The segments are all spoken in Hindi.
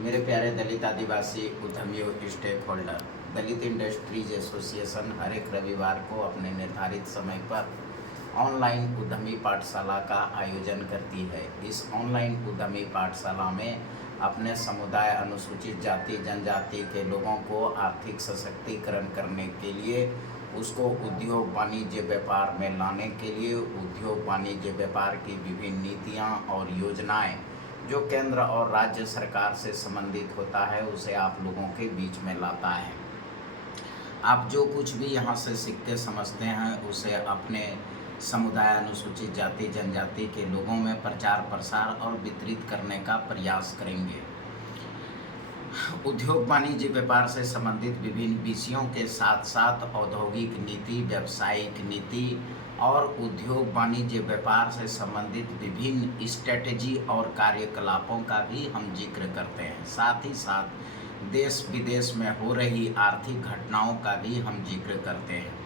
मेरे प्यारे दलित आदिवासी उद्यमियों स्टेक होल्डर, दलित इंडस्ट्रीज एसोसिएशन हर एक रविवार को अपने निर्धारित समय पर ऑनलाइन उद्यमी पाठशाला का आयोजन करती है। इस ऑनलाइन उद्यमी पाठशाला में अपने समुदाय अनुसूचित जाति जनजाति के लोगों को आर्थिक सशक्तिकरण करने के लिए, उसको उद्योग वाणिज्य व्यापार में लाने के लिए, उद्योग वाणिज्य व्यापार की विभिन्न नीतियाँ और योजनाएं जो केंद्र और राज्य सरकार से संबंधित होता है उसे आप लोगों के बीच में लाता है। आप जो कुछ भी यहाँ से सीखते समझते हैं उसे अपने समुदाय अनुसूचित जाति जनजाति के लोगों में प्रचार प्रसार और वितरित करने का प्रयास करेंगे। उद्योग वाणिज्य व्यापार से संबंधित विभिन्न विषयों के साथ साथ औद्योगिक नीति, व्यावसायिक नीति और उद्योग वाणिज्य व्यापार से संबंधित विभिन्न स्ट्रेटजी और कार्यकलापों का भी हम जिक्र करते हैं। साथ ही साथ देश विदेश में हो रही आर्थिक घटनाओं का भी हम जिक्र करते हैं।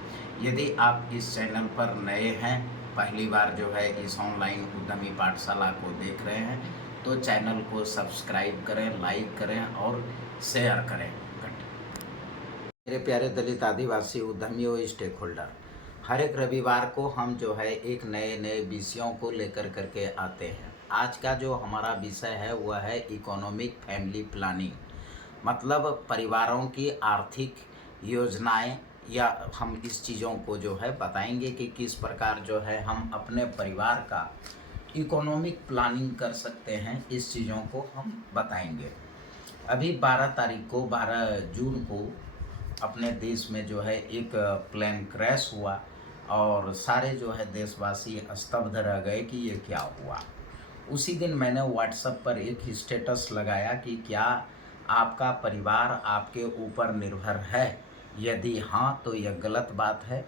यदि आप इस चैनल पर नए हैं, पहली बार जो है इस ऑनलाइन उद्यमी पाठशाला को देख रहे हैं, तो चैनल को सब्सक्राइब करें, लाइक करें और शेयर करें। मेरे प्यारे दलित आदिवासी उद्यमियों स्टेक होल्डर, हर एक रविवार को हम जो है एक नए नए विषयों को लेकर करके आते हैं। आज का जो हमारा विषय है वह है इकोनॉमिक फैमिली प्लानिंग, मतलब परिवारों की आर्थिक योजनाएं, या हम इस चीज़ों को जो है बताएंगे कि किस प्रकार जो है हम अपने परिवार का इकोनॉमिक प्लानिंग कर सकते हैं। इस चीज़ों को हम बताएंगे। अभी 12 जून को अपने देश में जो है एक प्लेन क्रैश हुआ और सारे जो है देशवासी स्तब्ध रह गए कि ये क्या हुआ। उसी दिन मैंने व्हाट्सएप पर एक स्टेटस लगाया कि क्या आपका परिवार आपके ऊपर निर्भर है? यदि हाँ तो यह गलत बात है,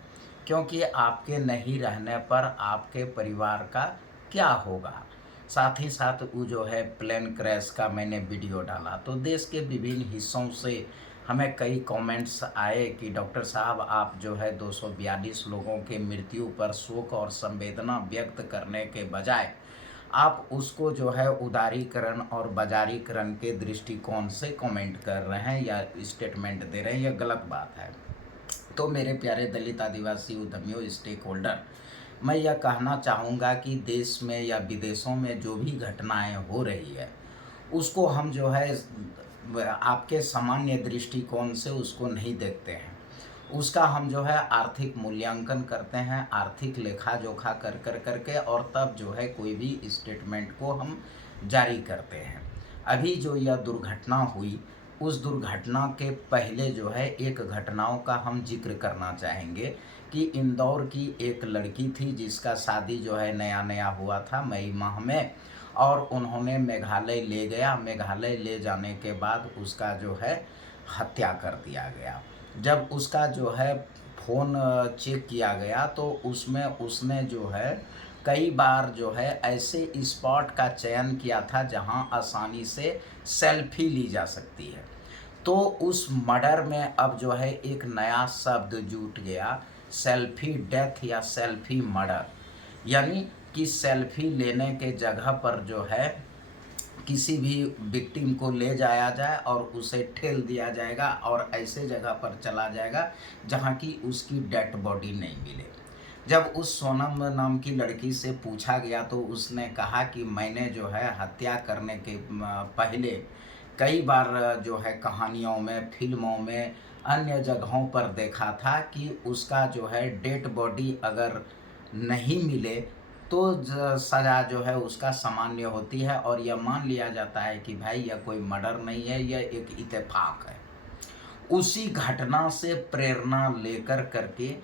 क्योंकि आपके नहीं रहने पर आपके परिवार का क्या होगा। साथ ही साथ वो जो है प्लेन क्रैश का मैंने वीडियो डाला तो देश के विभिन्न हिस्सों से हमें कई कमेंट्स आए कि डॉक्टर साहब आप जो है 242 लोगों के मृत्यु पर शोक और संवेदना व्यक्त करने के बजाय आप उसको जो है उदारीकरण और बाजारीकरण के दृष्टिकोण से कमेंट कर रहे हैं या स्टेटमेंट दे रहे हैं। यह गलत बात है। तो मेरे प्यारे दलित आदिवासी उद्यमियों स्टेक होल्डर, मैं यह कहना चाहूँगा कि देश में या विदेशों में जो भी घटनाएं हो रही है उसको हम जो है आपके सामान्य दृष्टिकोण से उसको नहीं देखते हैं। उसका हम जो है आर्थिक मूल्यांकन करते हैं, आर्थिक लेखा जोखा कर कर करके, और तब जो है कोई भी स्टेटमेंट को हम जारी करते हैं। अभी जो यह दुर्घटना हुई उस दुर्घटना के पहले जो है एक घटनाओं का हम जिक्र करना चाहेंगे कि इंदौर की एक लड़की थी जिसका शादी जो है नया नया हुआ था मई माह में, और उन्होंने मेघालय ले गया। मेघालय ले जाने के बाद उसका जो है हत्या कर दिया गया। जब उसका जो है फ़ोन चेक किया गया तो उसमें उसने जो है कई बार जो है ऐसे स्पॉट का चयन किया था जहां आसानी से सेल्फी ली जा सकती है। तो उस मर्डर में अब जो है एक नया शब्द जुट गया, सेल्फी डेथ या सेल्फी मर्डर। यानी कि सेल्फी लेने के जगह पर जो है किसी भी विक्टिम को ले जाया जाए और उसे ठेल दिया जाएगा और ऐसे जगह पर चला जाएगा जहां की उसकी डेड बॉडी नहीं मिले। जब उस सोनम नाम की लड़की से पूछा गया तो उसने कहा कि मैंने जो है हत्या करने के पहले कई बार जो है कहानियों में, फिल्मों में, अन्य जगहों पर देखा था कि उसका जो है डेड बॉडी अगर नहीं मिले तो सज़ा जो है उसका सामान्य होती है, और यह मान लिया जाता है कि भाई यह कोई मर्डर नहीं है, यह एक इत्तेफाक है। उसी घटना से प्रेरणा लेकर करके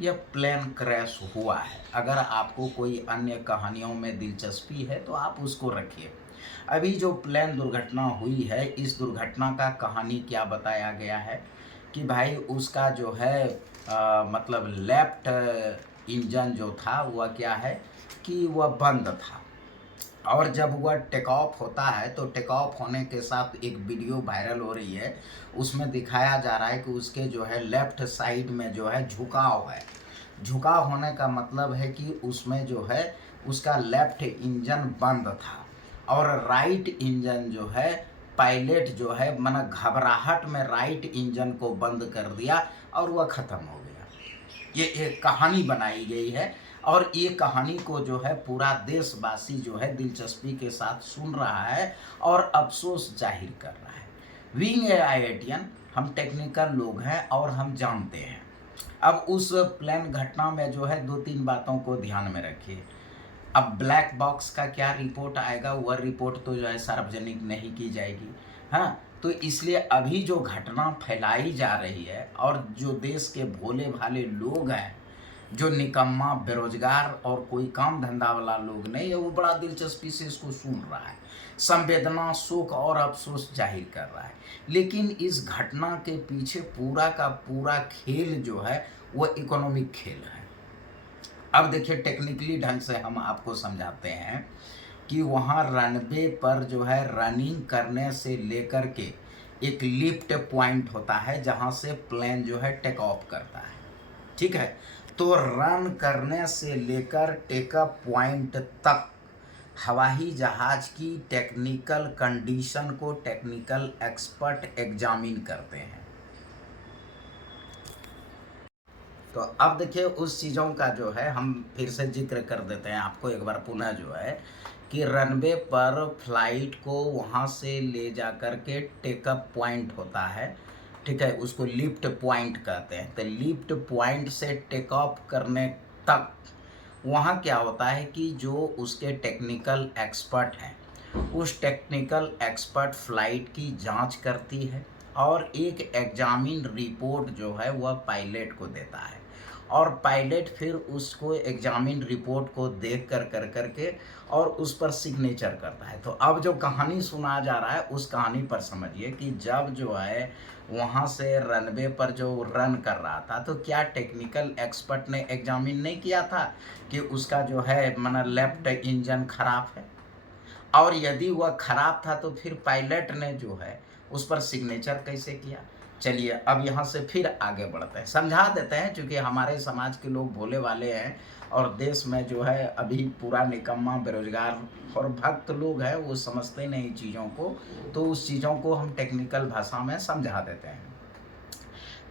यह प्लेन क्रैश हुआ है। अगर आपको कोई अन्य कहानियों में दिलचस्पी है तो आप उसको रखिए। अभी जो प्लेन दुर्घटना हुई है, इस दुर्घटना का कहानी क्या बताया गया है कि भाई उसका जो है मतलब लेफ्ट इंजन जो था वह क्या है कि वह बंद था, और जब वह टेक ऑफ होता है तो टेक ऑफ होने के साथ एक वीडियो वायरल हो रही है। उसमें दिखाया जा रहा है कि उसके जो है लेफ्ट साइड में जो है झुकाव है। झुकाव होने का मतलब है कि उसमें जो है उसका लेफ्ट इंजन बंद था और राइट इंजन जो है पायलट जो है माना घबराहट में राइट इंजन को बंद कर दिया और वह ख़त्म हो गया। ये एक कहानी बनाई गई है और ये कहानी को जो है पूरा देशवासी जो है दिलचस्पी के साथ सुन रहा है और अफसोस जाहिर कर रहा है। विंग आईआईटियन हम टेक्निकल लोग हैं और हम जानते हैं। अब उस प्लेन घटना में जो है 2-3 बातों को ध्यान में रखिए। अब ब्लैक बॉक्स का क्या रिपोर्ट आएगा, वह रिपोर्ट तो जो है सार्वजनिक नहीं की जाएगी। हाँ, तो इसलिए अभी जो घटना फैलाई जा रही है और जो देश के भोले भाले लोग हैं, जो निकम्मा बेरोजगार और कोई काम धंधा वाला लोग नहीं है, वो बड़ा दिलचस्पी से इसको सुन रहा है, संवेदना, शोक और अफसोस जाहिर कर रहा है। लेकिन इस घटना के पीछे पूरा का पूरा खेल जो है वो इकोनॉमिक खेल है। अब देखिए टेक्निकली ढंग से हम आपको समझाते हैं कि वहाँ रनवे पर जो है रनिंग करने से लेकर के एक लिफ्ट पॉइंट होता है जहाँ से प्लेन जो है टेक ऑफ करता है, ठीक है। तो रन करने से लेकर टेकअप पॉइंट तक हवाई जहाज की टेक्निकल कंडीशन को टेक्निकल एक्सपर्ट एग्जामिन करते हैं। तो अब देखिए उस चीज़ों का जो है हम फिर से जिक्र कर देते हैं आपको एक बार पुनः, जो है कि रनवे पर फ्लाइट को वहाँ से ले जा कर के टेकअप पॉइंट होता है, ठीक है, उसको लिफ्ट पॉइंट कहते हैं। तो लिफ्ट पॉइंट से टेक ऑफ करने तक वहाँ क्या होता है कि जो उसके टेक्निकल एक्सपर्ट हैं, उस टेक्निकल एक्सपर्ट फ्लाइट की जांच करती है और एक एग्जामिन रिपोर्ट जो है वह पायलट को देता है और पायलट फिर उसको एग्जामिन रिपोर्ट को देख कर करके और उस पर सिग्नेचर करता है। तो अब जो कहानी सुना जा रहा है उस कहानी पर समझिए कि जब जो है वहाँ से रनवे पर जो रन कर रहा था तो क्या टेक्निकल एक्सपर्ट ने एग्जामिन नहीं किया था कि उसका जो है माना लेफ्ट इंजन खराब है, और यदि वह खराब था तो फिर पायलट ने जो है उस पर सिग्नेचर कैसे किया। चलिए अब यहाँ से फिर आगे बढ़ते हैं, समझा देते हैं, क्योंकि हमारे समाज के लोग भोले वाले हैं और देश में जो है अभी पूरा निकम्मा बेरोजगार और भक्त लोग हैं, वो समझते नहीं चीज़ों को, तो उस चीज़ों को हम टेक्निकल भाषा में समझा देते हैं।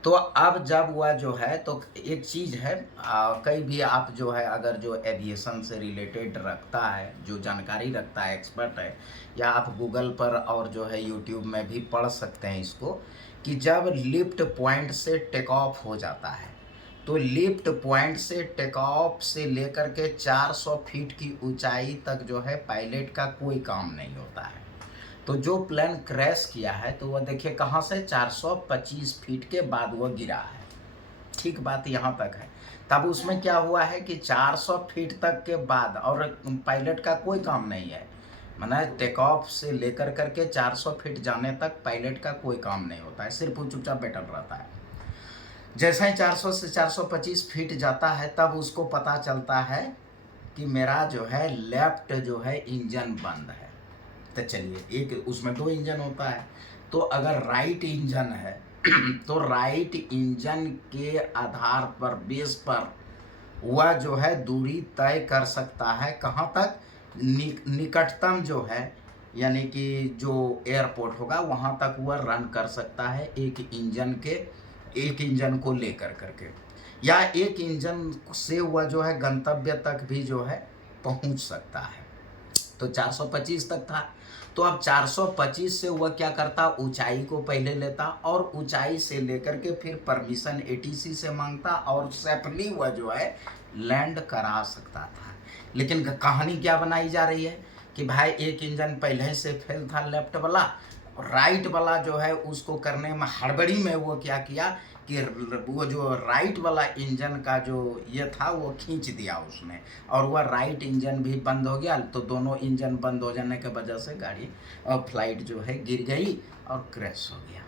तो अब जब वह जो है तो एक चीज़ है, कई भी आप जो है अगर जो एविएशन से रिलेटेड रखता है, जो जानकारी रखता है, एक्सपर्ट है, या आप गूगल पर और जो है यूट्यूब में भी पढ़ सकते हैं इसको, कि जब लिफ्ट पॉइंट से टेक ऑफ हो जाता है तो लिफ्ट पॉइंट से टेक ऑफ से लेकर के 400 फीट की ऊंचाई तक जो है पायलट का कोई काम नहीं होता है। तो जो प्लेन क्रैश किया है तो वह देखिए कहाँ से 425 फीट के बाद वह गिरा है, ठीक बात यहाँ तक है। तब उसमें क्या हुआ है कि 400 फीट तक के बाद और पायलट का कोई काम नहीं है, माना टेक ऑफ से लेकर करके 400 फीट जाने तक पायलट का कोई काम नहीं होता है, सिर्फ वो चुपचाप बैठा रहता है। जैसे ही 400 से 425 फीट जाता है तब उसको पता चलता है कि मेरा जो है लेफ्ट जो है इंजन बंद है। तो चलिए एक उसमें 2 इंजन होता है, तो अगर राइट इंजन है तो राइट इंजन के आधार पर बेस पर वह जो है दूरी तय कर सकता है कहाँ तक, निकटतम जो है यानी कि जो एयरपोर्ट होगा वहाँ तक वह रन कर सकता है एक इंजन को लेकर करके, या एक इंजन से वह जो है गंतव्य तक भी जो है पहुँच सकता है। तो 425 तक था, तो अब 425 से वह क्या करता, ऊंचाई को पहले लेता और ऊंचाई से लेकर के फिर परमिशन एटीसी से मांगता और सेफली वह जो है लैंड करा सकता था। लेकिन कहानी क्या बनाई जा रही है कि भाई एक इंजन पहले से फेल था लेफ्ट वाला, राइट वाला जो है उसको करने में हड़बड़ी में वो क्या किया कि वो जो राइट वाला इंजन का जो ये था वो खींच दिया उसने, और वह राइट इंजन भी बंद हो गया। तो दोनों इंजन बंद हो जाने के वजह से गाड़ी और फ्लाइट जो है गिर गई और क्रैश हो गया।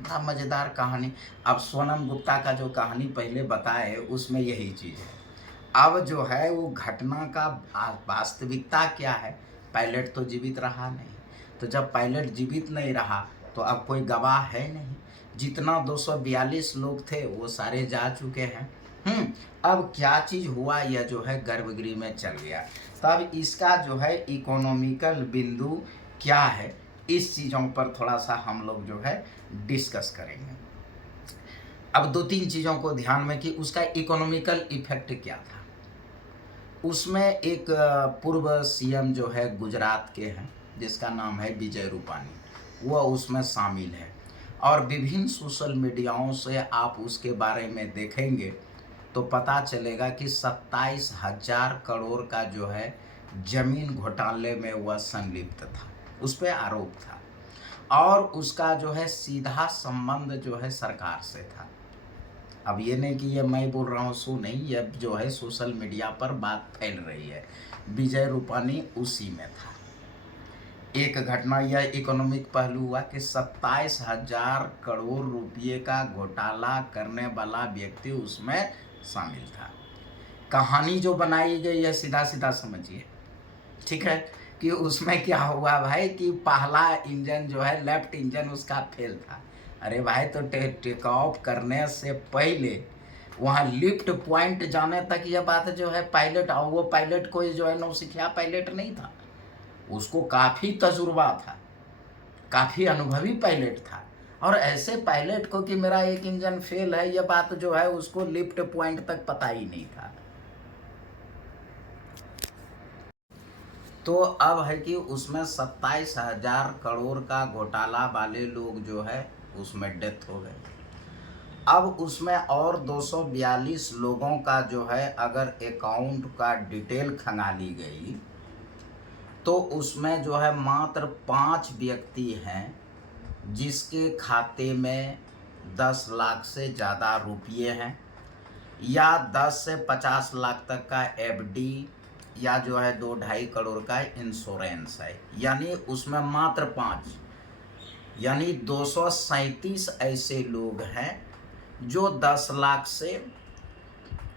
बड़ा मज़ेदार कहानी। अब सोनम गुप्ता का जो कहानी पहले बताए उसमें यही चीज़ है। अब जो है वो घटना का वास्तविकता क्या है, पायलट तो जीवित रहा नहीं, तो जब पायलट जीवित नहीं रहा तो अब कोई गवाह है नहीं, जितना 242 लोग थे वो सारे जा चुके हैं। अब क्या चीज़ हुआ, यह जो है गर्भगृह में चल गया। तब इसका जो है इकोनॉमिकल बिंदु क्या है इस चीज़ों पर थोड़ा सा हम लोग जो है डिस्कस करेंगे। अब 2-3 चीज़ों को ध्यान में कि उसका इकोनॉमिकल इफ़ेक्ट क्या था। उसमें एक पूर्व सीएम जो है गुजरात के हैं, जिसका नाम है विजय रूपानी, वह उसमें शामिल है। और विभिन्न सोशल मीडियाओं से आप उसके बारे में देखेंगे तो पता चलेगा कि 27,000 करोड़ का जो है ज़मीन घोटाले में वह संलिप्त था, उस पे आरोप था। और उसका जो है सीधा संबंध जो है सरकार से था। अब ये नहीं कि ये मैं बोल रहा हूँ सो नहीं, ये जो है सोशल मीडिया पर बात फैल रही है, विजय रूपानी उसी में था। एक घटना यह इकोनॉमिक पहलू हुआ कि 27,000 करोड़ रुपये का घोटाला करने वाला व्यक्ति उसमें शामिल था। कहानी जो बनाई गई है सीधा सीधा समझिए, ठीक है, कि उसमें क्या हुआ भाई कि पहला इंजन जो है लेफ्ट इंजन उसका फेल था। अरे भाई तो टेक ऑफ करने से पहले वहाँ लिफ्ट पॉइंट जाने तक यह बात जो है पायलट, और वो पायलट कोई जो है नौसिखिया पायलट नहीं था, उसको काफ़ी तजुर्बा था, काफ़ी अनुभवी पायलट था। और ऐसे पायलट को कि मेरा एक इंजन फेल है, यह बात जो है उसको लिफ्ट पॉइंट तक पता ही नहीं था। तो अब है कि उसमें 27,000 करोड़ का घोटाला वाले लोग जो है उसमें डेथ हो गए। अब उसमें और 242 लोगों का जो है अगर अकाउंट का डिटेल खंगाली गई तो उसमें जो है मात्र 5 व्यक्ति हैं जिसके खाते में 10 लाख से ज़्यादा रुपये हैं, या 10 से 50 लाख तक का एफडी, या जो है 2-2.5 करोड़ का इंश्योरेंस है। यानी उसमें मात्र 5, यानी 237 ऐसे लोग हैं जो 10 लाख से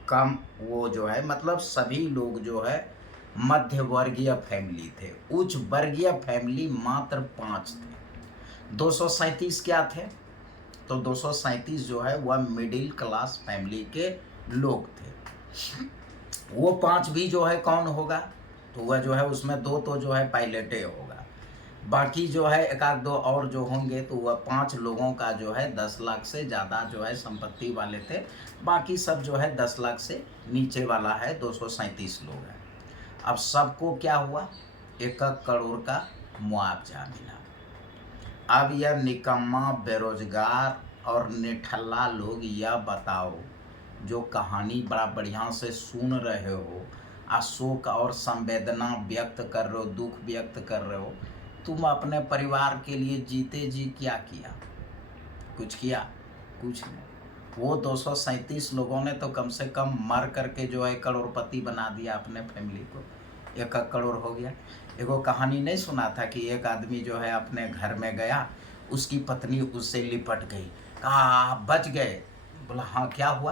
कम, वो जो है मतलब सभी लोग जो है मध्य वर्गीय फैमिली थे। उच्च वर्गीय फैमिली मात्र 5 थे। 237 क्या थे? तो 237 जो है वह मिडिल क्लास फैमिली के लोग थे। वो 5 भी जो है कौन होगा? तो वह जो है उसमें 2 तो जो है पायलटे होगा, बाकी जो है एक आध 2 और जो होंगे, तो वह 5 लोगों का जो है 10 लाख से ज़्यादा जो है संपत्ति वाले थे। बाकी सब जो है 10 लाख से नीचे वाला है, 237 लोग हैं। अब सबको क्या हुआ? 1 करोड़ का मुआवजा मिला। अब यह निकम्मा, बेरोजगार और निठल्ला लोग, यह बताओ, जो कहानी बड़ा बढ़िया से सुन रहे हो, शोक और संवेदना व्यक्त कर रहे हो, दुख व्यक्त कर रहे हो, तुम अपने परिवार के लिए जीते जी क्या किया? कुछ किया? कुछ नहीं। वो 237 लोगों ने तो कम से कम मर करके जो है करोड़पति बना दिया अपने फैमिली को। 1 करोड़ हो गया। एगो कहानी नहीं सुना था कि एक आदमी जो है अपने घर में गया, उसकी पत्नी उससे लिपट गई, कहा आप बच गए? बोला हाँ, क्या हुआ?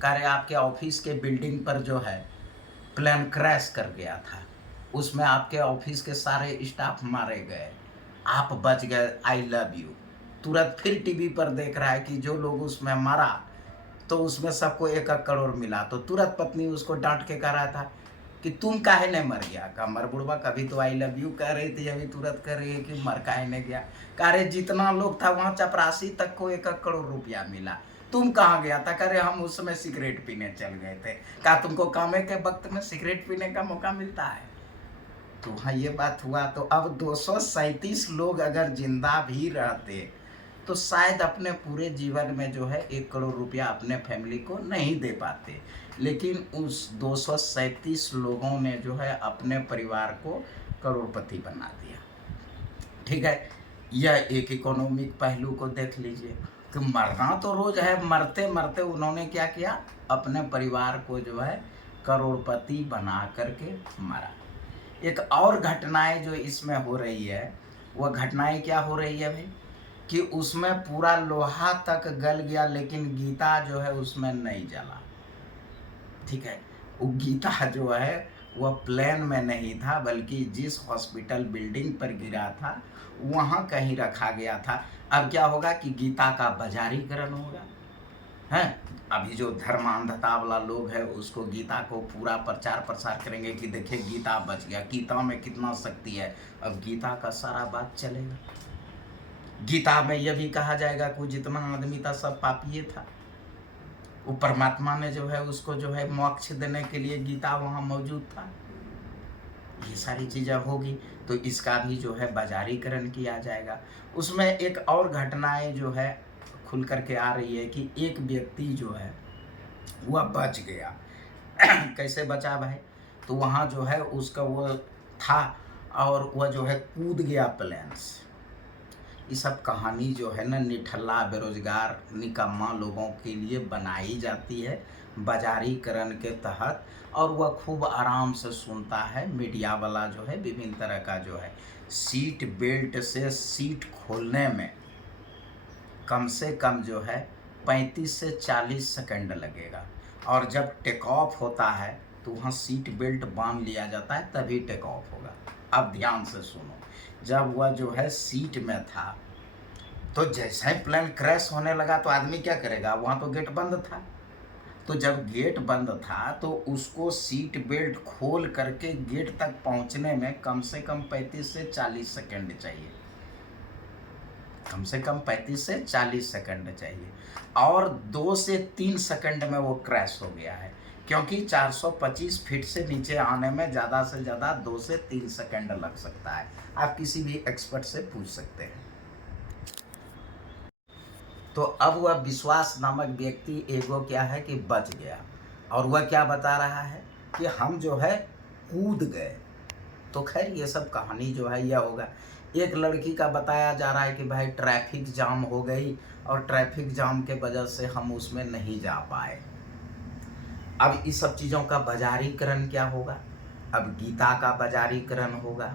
कह रहे आपके ऑफिस के बिल्डिंग पर जो है प्लेन क्रैश कर गया था, उसमें आपके ऑफिस के सारे स्टाफ मारे गए, आप बच गए, आई लव यू। तुरंत फिर टीवी पर देख रहा है कि जो लोग उसमें मरा तो उसमें सबको 1 करोड़ मिला। तो तुरंत पत्नी उसको डांट के कह रहा था कि तुम काहे नहीं मर गया? कहा मर बुढ़वा, कभी तो आई लव यू कह रही थी, अभी तुरंत कह रही है कि मर काहे नहीं गया? कह रहे जितना लोग था वहाँ चपरासी तक को 1 करोड़ रुपया मिला, तुम कहाँ गया था? कह रहे हम उस समय सिगरेट पीने चल गए थे। कहा तुमको कामे के वक्त में सिगरेट पीने का मौका मिलता है? तो हाँ, ये बात हुआ। तो अब 237 लोग अगर जिंदा भी रहते तो शायद अपने पूरे जीवन में जो है 1 करोड़ रुपया अपने फैमिली को नहीं दे पाते, लेकिन उस 237 लोगों ने जो है अपने परिवार को करोड़पति बना दिया। ठीक है, यह एक इकोनॉमिक पहलू को देख लीजिए कि मरना तो रोज है, मरते मरते उन्होंने क्या किया? अपने परिवार को जो है करोड़पति बना करके मारा। एक और घटनाएं जो इसमें हो रही है, वह घटनाएं क्या हो रही है भाई, कि उसमें पूरा लोहा तक गल गया लेकिन गीता जो है उसमें नहीं जला। ठीक है, वो गीता जो है वह प्लेन में नहीं था, बल्कि जिस हॉस्पिटल बिल्डिंग पर गिरा था वहाँ कहीं रखा गया था। अब क्या होगा कि गीता का बाजारीकरण होगा, हैं। अभी जो धर्मांधता वाला लोग है उसको गीता को पूरा प्रचार प्रसार करेंगे कि देखिए गीता बच गया, गीता में कितना शक्ति है। अब गीता का सारा बात चलेगा। गीता में यह भी कहा जाएगा कि जितना आदमी था सब पापिये था, वो परमात्मा ने जो है उसको जो है मोक्ष देने के लिए गीता वहाँ मौजूद था। ये सारी चीज़ें होगी तो इसका भी जो है बाजारीकरण किया जाएगा। उसमें एक और घटनाएं जो है खुल करके आ रही है कि एक व्यक्ति जो है वह बच गया। कैसे बचा भाई? तो वहाँ जो है उसका वो था और वह जो है कूद गया प्लेन से। ये सब कहानी जो है ना निठल्ला बेरोजगार निकम्मा लोगों के लिए बनाई जाती है बाजारीकरण के तहत, और वह खूब आराम से सुनता है। मीडिया वाला जो है विभिन्न तरह का जो है सीट बेल्ट से सीट खोलने में कम से कम जो है 35 से 40 सेकंड लगेगा, और जब टेक ऑफ होता है तो वहाँ सीट बेल्ट बांध लिया जाता है तभी टेक ऑफ होगा। अब ध्यान से सुनो, जब वह जो है सीट में था तो जैसे ही प्लेन क्रैश होने लगा तो आदमी क्या करेगा? वहाँ तो गेट बंद था। तो जब गेट बंद था तो उसको सीट बेल्ट खोल करके गेट तक पहुँचने में कम से कम 35 से 40 सेकंड चाहिए। कम से कम 35 से 40 सेकंड चाहिए, और 2 से 3 सेकंड में वो क्रैश हो गया है, क्योंकि 425 फीट से नीचे आने में ज़्यादा से ज़्यादा 2 से 3 सेकंड लग सकता है। आप किसी भी एक्सपर्ट से पूछ सकते हैं। तो अब वह विश्वास नामक व्यक्ति एगो क्या है कि बच गया, और वह क्या बता रहा है कि हम जो है कूद गए। तो खैर ये सब कहानी जो है यह होगा। एक लड़की का बताया जा रहा है कि भाई ट्रैफिक जाम हो गई और ट्रैफिक जाम के वजह से हम उसमें नहीं जा पाए। अब इस सब चीज़ों का बाजारीकरण क्या होगा? अब गीता का बाजारीकरण होगा,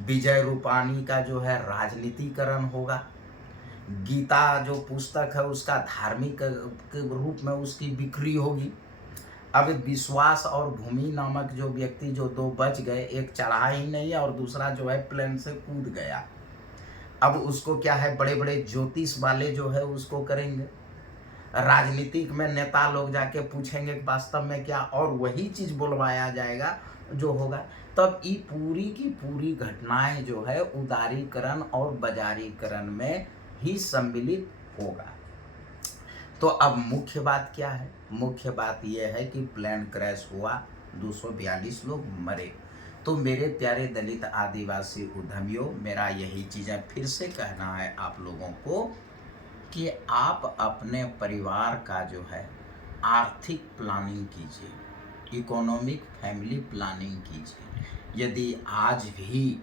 विजय रूपाणी का जो है राजनीतिकरण होगा, गीता जो पुस्तक है उसका धार्मिक के रूप में उसकी बिक्री होगी। अब विश्वास और भूमि नामक जो व्यक्ति जो 2 बच गए, एक चढ़ा ही नहीं और दूसरा जो है प्लेन से कूद गया। अब उसको क्या है, बड़े बड़े ज्योतिष वाले जो है उसको करेंगे, राजनीतिक में नेता लोग जाके पूछेंगे कि वास्तव में क्या, और वही चीज़ बुलवाया जाएगा जो होगा। तब ये पूरी की पूरी घटनाएं जो है उदारीकरण और बाजारीकरण में ही सम्मिलित होगा। तो अब मुख्य बात क्या है? मुख्य बात यह है कि प्लेन क्रैश हुआ, 242 लोग मरे। तो मेरे प्यारे दलित आदिवासी उद्यमियों, मेरा यही चीज़ें फिर से कहना है आप लोगों को कि आप अपने परिवार का जो है आर्थिक प्लानिंग कीजिए, इकोनॉमिक फैमिली प्लानिंग कीजिए। यदि आज भी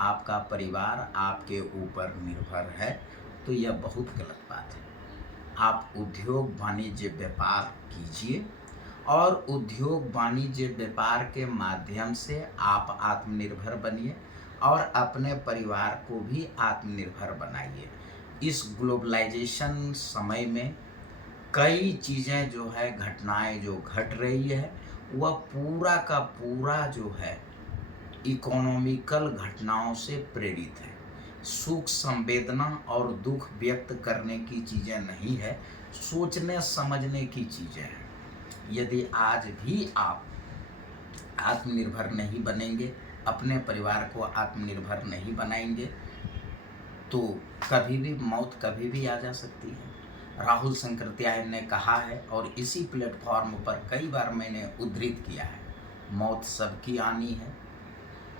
आपका परिवार आपके ऊपर निर्भर है तो यह बहुत गलत बात है। आप उद्योग वाणिज्य व्यापार कीजिए, और उद्योग वाणिज्य व्यापार के माध्यम से आप आत्मनिर्भर बनिए और अपने परिवार को भी आत्मनिर्भर बनाइए। इस ग्लोबलाइजेशन समय में कई चीज़ें जो है घटनाएं जो घट रही है वह पूरा का पूरा जो है इकोनॉमिकल घटनाओं से प्रेरित है। सुख संवेदना और दुख व्यक्त करने की चीज़ें नहीं है, सोचने समझने की चीज़ें हैं। यदि आज भी आप आत्मनिर्भर नहीं बनेंगे, अपने परिवार को आत्मनिर्भर नहीं बनाएंगे, तो कभी भी मौत कभी भी आ जा सकती है। राहुल शंकरत्यायन ने कहा है, और इसी प्लेटफॉर्म पर कई बार मैंने उद्धृत किया है, मौत सबकी आनी है,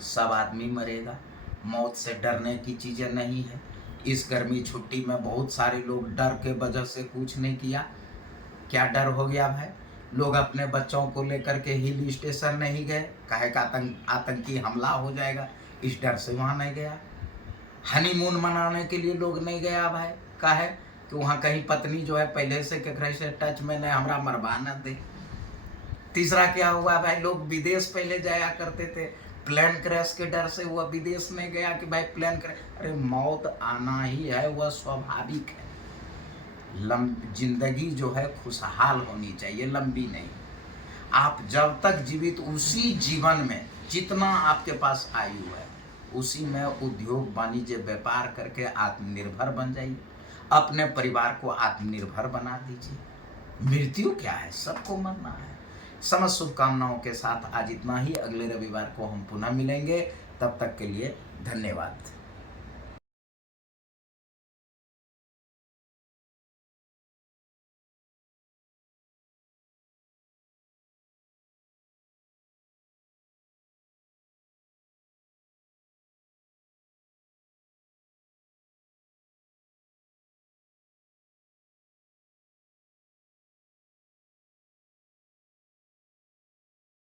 सब आदमी मरेगा, मौत से डरने की चीज़ें नहीं है। इस गर्मी छुट्टी में बहुत सारे लोग डर के वजह से कुछ नहीं किया। क्या डर हो गया भाई? लोग अपने बच्चों को लेकर के हिल स्टेशन नहीं गए, काहे का आतंकी हमला हो जाएगा, इस डर से वहाँ नहीं गया। हनीमून मनाने के लिए लोग नहीं गया भाई, काहे कि वहाँ कहीं पत्नी जो है पहले से केकरे से टच में नहीं, हमरा मरवा न दे। तीसरा क्या हुआ भाई, लोग विदेश पहले जाया करते थे, प्लेन क्रैश के डर से वह विदेश में गया कि भाई प्लेन क्रैश। अरे मौत आना ही है, वह स्वाभाविक है। जिंदगी जो है खुशहाल होनी चाहिए, लंबी नहीं। आप जब तक जीवित, उसी जीवन में जितना आपके पास आयु है उसी में उद्योग वाणिज्य व्यापार करके आत्मनिर्भर बन जाइए, अपने परिवार को आत्मनिर्भर बना दीजिए। मृत्यु क्या है, सबको मरना है। समस्त शुभकामनाओं के साथ आज इतना ही। अगले रविवार को हम पुनः मिलेंगे, तब तक के लिए धन्यवाद।